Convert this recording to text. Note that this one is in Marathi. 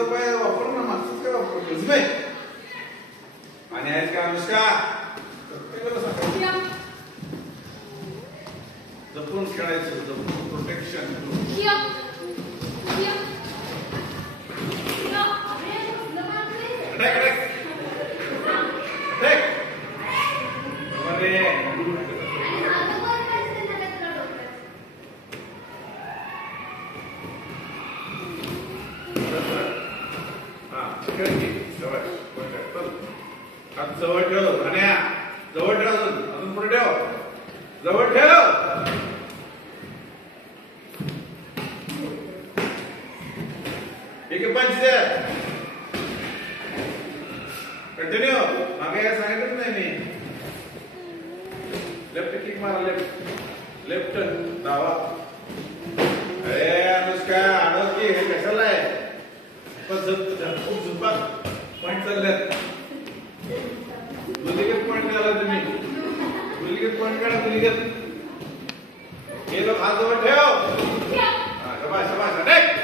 इथं काय वापरू ना मागचं काय वापरतोस नाही आणि आहेत का अनुष्का जपून खेळायचं जपून प्रोटेक्शन जवळ ठेव धान्या जवळ ठेव अजून पुढे ठेव जवळ ठेव एक पंच कंटिन्यू मागे काय सांगितलं नाही मी लेफ्ट किक मारा लेफ्ट डावा अरे अनुष्का आडो की हे कशाला आहे खूप झुंपात पॉइंट चालल्यात दुलिगत पॉइंट काढला तुम्ही दुलिगत पॉइंट काढा दुलिगत हे लोक हात जवळ ठेव शाबाश शाबाश अटॅक